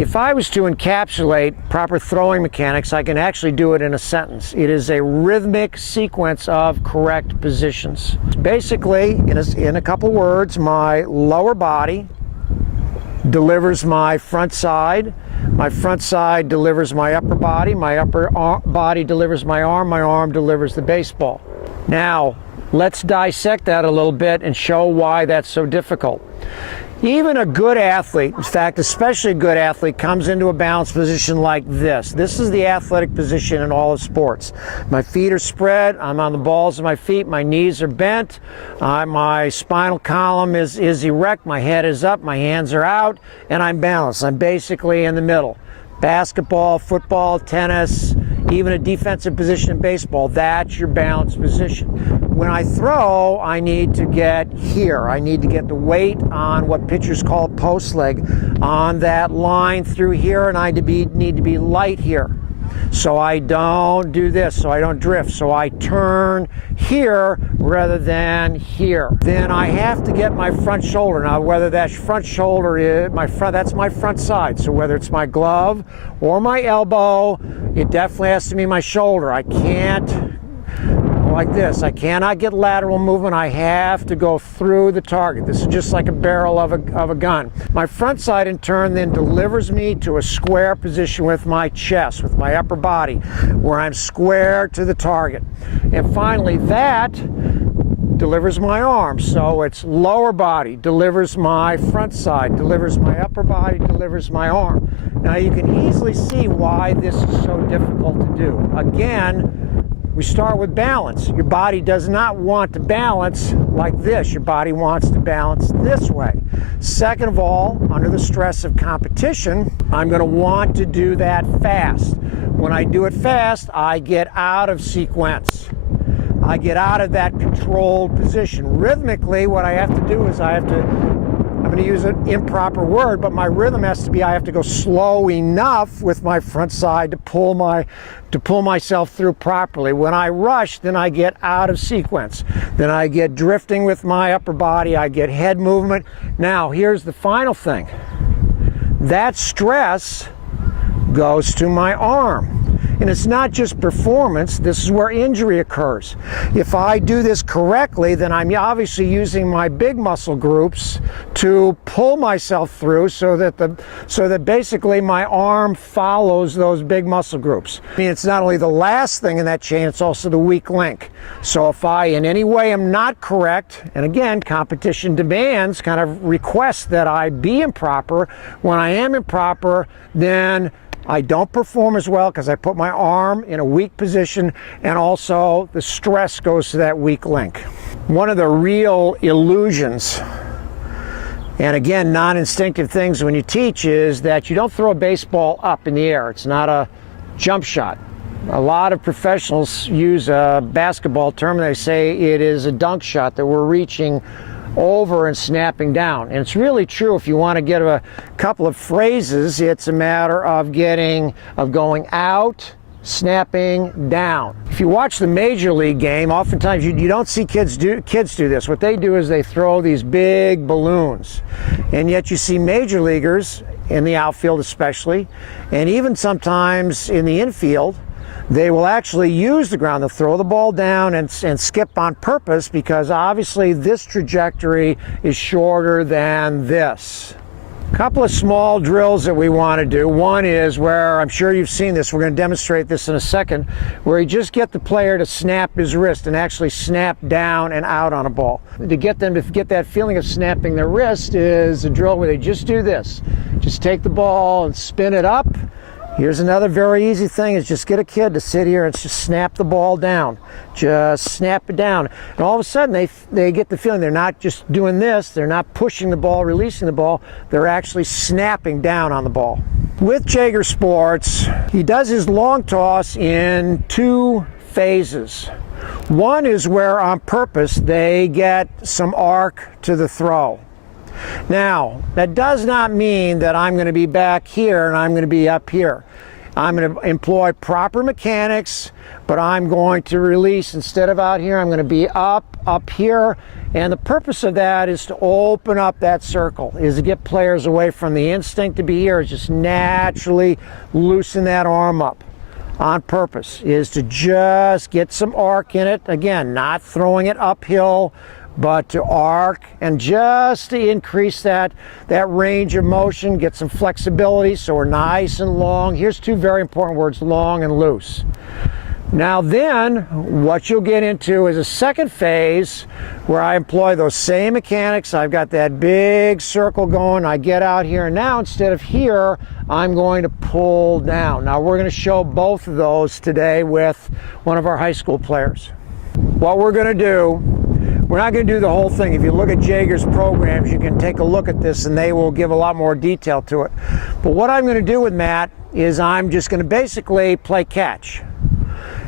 If I was to encapsulate proper throwing mechanics, I can actually do it in a sentence. It is a rhythmic sequence of correct positions. Basically, in a couple words, my lower body delivers my front side delivers my upper body delivers my arm delivers the baseball. Now, let's dissect that a little bit and show why that's so difficult. Even a good athlete, in fact, especially a good athlete, comes into a balanced position like this. This is the athletic position in all of sports. My feet are spread, I'm on the balls of my feet, my knees are bent, my spinal column is erect, my head is up, my hands are out, and I'm balanced. I'm basically in the middle. Basketball, football, tennis, even a defensive position in baseball, that's your balanced position. When I throw, I need to get here. I need to get the weight on what pitchers call post leg on that line through here, and I need to be light here. So I don't do this, so I don't drift. So I turn here rather than here. Then I have to get my front shoulder. Now, whether that front shoulder is that's my front side. So whether it's my glove or my elbow, it definitely has to be my shoulder. I can't like this. I cannot get lateral movement. I have to go through the target. This is just like a barrel of a gun. My front side in turn then delivers me to a square position with my chest, with my upper body, where I'm square to the target. And finally, that delivers my arm. So it's lower body delivers my front side, delivers my upper body, delivers my arm. Now you can easily see why this is so difficult to do. Again, we start with balance. Your body does not want to balance like this. Your body wants to balance this way. Second of all, under the stress of competition, I'm going to want to do that fast. When I do it fast, I get out of sequence. I get out of that controlled position. Rhythmically, what I have to do is I'm going to use an improper word, but my rhythm has to be, I have to go slow enough with my front side to pull myself through properly. When I rush, then I get out of sequence. Then I get drifting with my upper body, I get head movement. Now, here's the final thing. That stress goes to my arm. And it's not just performance, this is where injury occurs. If I do this correctly, then I'm obviously using my big muscle groups to pull myself through so that basically my arm follows those big muscle groups. I mean, it's not only the last thing in that chain, it's also the weak link. So if I in any way am not correct, and again, competition demands, kind of requests that I be improper, when I am improper, then I don't perform as well because I put my arm in a weak position, and also the stress goes to that weak link. One of the real illusions, and again, non-instinctive things when you teach, is that you don't throw a baseball up in the air. It's not a jump shot. A lot of professionals use a basketball term, and they say it is a dunk shot, that we're reaching over and snapping down. And it's really true. If you want to get a couple of phrases, it's a matter of going out, snapping down. If you watch the major league game, oftentimes you don't see kids do this. What they do is they throw these big balloons, and yet you see major leaguers in the outfield especially, and even sometimes in the infield, they will actually use the ground. They'll throw the ball down and skip on purpose, because obviously this trajectory is shorter than this. A couple of small drills that we want to do. One is where, I'm sure you've seen this, we're going to demonstrate this in a second, where you just get the player to snap his wrist and actually snap down and out on a ball. To get them to get that feeling of snapping their wrist is a drill where they just do this. Just take the ball and spin it up. Here's another very easy thing, is just get a kid to sit here and just snap the ball down. Just snap it down. And all of a sudden they get the feeling they're not just doing this, they're not pushing the ball, releasing the ball, they're actually snapping down on the ball. With Jaeger Sports, he does his long toss in two phases. One is where on purpose they get some arc to the throw. Now, that does not mean that I'm going to be back here and I'm going to be up here. I'm going to employ proper mechanics, but I'm going to release, instead of out here, I'm going to be up here. And the purpose of that is to open up that circle, is to get players away from the instinct to be here, is just naturally loosen that arm up on purpose, is to just get some arc in it. Again, not throwing it uphill, but to arc and just to increase that range of motion, get some flexibility so we're nice and long. Here's two very important words, long and loose. Now then, what you'll get into is a second phase where I employ those same mechanics. I've got that big circle going. I get out here, and now instead of here, I'm going to pull down. Now we're going to show both of those today with one of our high school players. What we're going to do, we're not going to do the whole thing. If you look at Jager's programs, you can take a look at this and they will give a lot more detail to it. But what I'm going to do with Matt is I'm just going to basically play catch.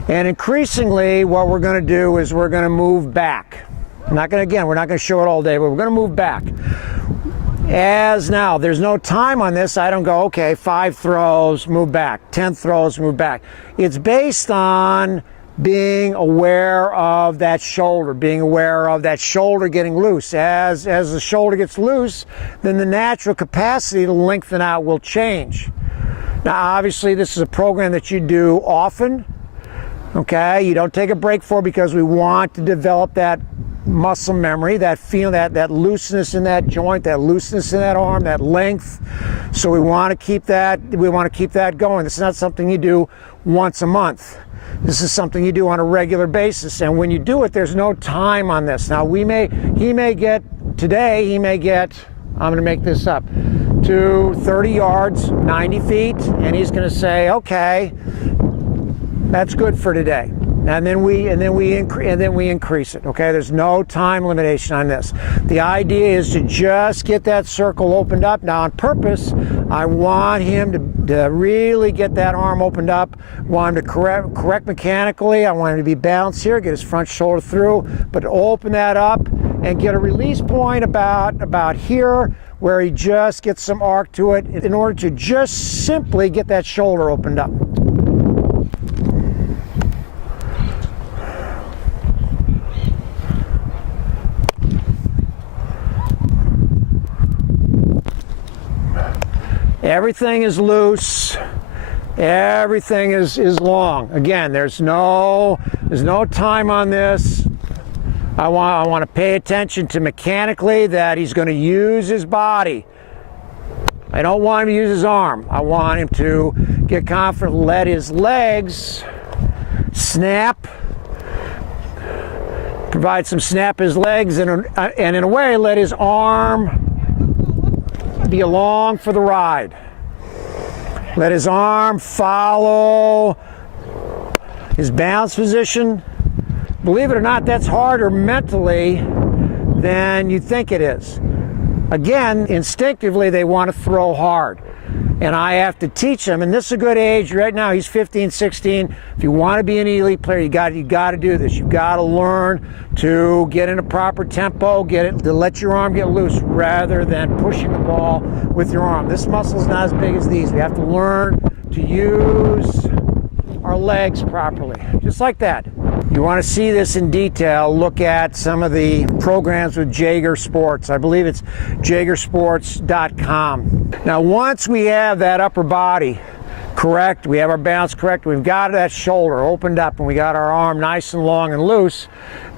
And increasingly, what we're going to do is we're going to move back. We're not going to show it all day, but we're going to move back. As now, there's no time on this. I don't go, okay, 5 throws, move back, 10 throws, move back. It's based on being aware of that shoulder, being aware of that shoulder getting loose. As the shoulder gets loose, then the natural capacity to lengthen out will change. Now, obviously, this is a program that you do often. Okay, you don't take a break for, because we want to develop that muscle memory, that feeling, that looseness in that joint, that looseness in that arm, that length. So we want to keep that. We want to keep that going. This is not something you do once a month. This is something you do on a regular basis. And when you do it, there's no time on this. Now he may get, I'm going to make this up, to 30 yards, 90 feet, and he's going to say, okay, that's good for today. And then we increase it. Okay, there's no time limitation on this. The idea is to just get that circle opened up. Now, on purpose, I want him to really get that arm opened up. I want him to correct mechanically. I want him to be balanced here, get his front shoulder through, but open that up and get a release point about here, where he just gets some arc to it in order to just simply get that shoulder opened up. Everything is loose. Everything is long. Again, there's no time on this. I want to pay attention to mechanically that he's going to use his body. I don't want him to use his arm. I want him to get confident, let his legs snap, provide some snap his legs, and in a way let his arm be along for the ride. Let his arm follow his balance position. Believe it or not, that's harder mentally than you think it is. Again, instinctively, they want to throw hard. And I have to teach them, and this is a good age. Right now, he's 15, 16. If you want to be an elite player, you got to do this. You've got to learn to get in a proper tempo, to let your arm get loose rather than pushing the ball with your arm. This muscle is not as big as these. We have to learn to use our legs properly, just like that. You want to see this in detail, look at some of the programs with Jager Sports. I believe it's jagersports.com. Now, once we have that upper body correct, we have our balance correct, we've got that shoulder opened up, and we got our arm nice and long and loose,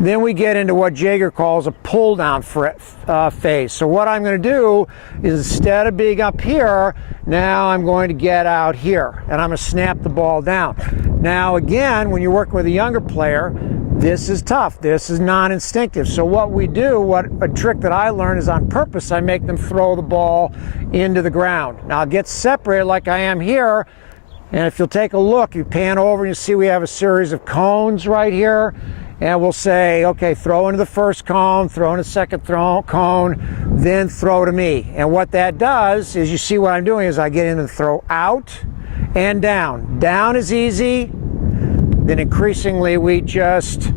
then we get into what Jager calls a pull down phase. So what I'm going to do is, instead of being up here, now I'm going to get out here, and I'm going to snap the ball down. Now again, when you're working with a younger player, this is tough. This is non-instinctive. So what we do, a trick that I learned is, on purpose, I make them throw the ball into the ground. Now I'll get separated like I am here, and if you'll take a look, you pan over and you see we have a series of cones right here. And we'll say, okay, throw into the first cone, throw in the second cone, then throw to me. And what that does is, you see what I'm doing is I get in and throw out and down. Down is easy. Then increasingly we just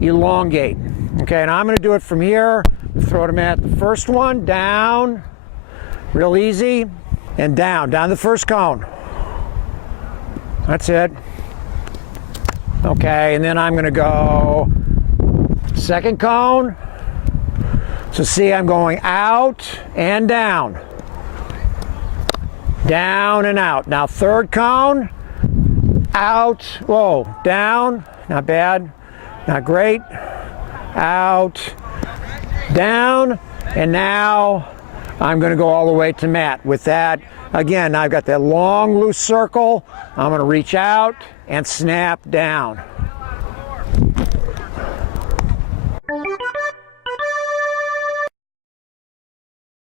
elongate. Okay, and I'm going to do it from here. Throw to Matt. The first one, down, real easy, and down the first cone. That's it. Okay, and then I'm going to go second cone. So see, I'm going out and down. Down and out. Now third cone. Out. Whoa. Down. Not bad. Not great. Out. Down. And now I'm going to go all the way to mat. With that, again, I've got that long, loose circle. I'm going to reach out and snap down.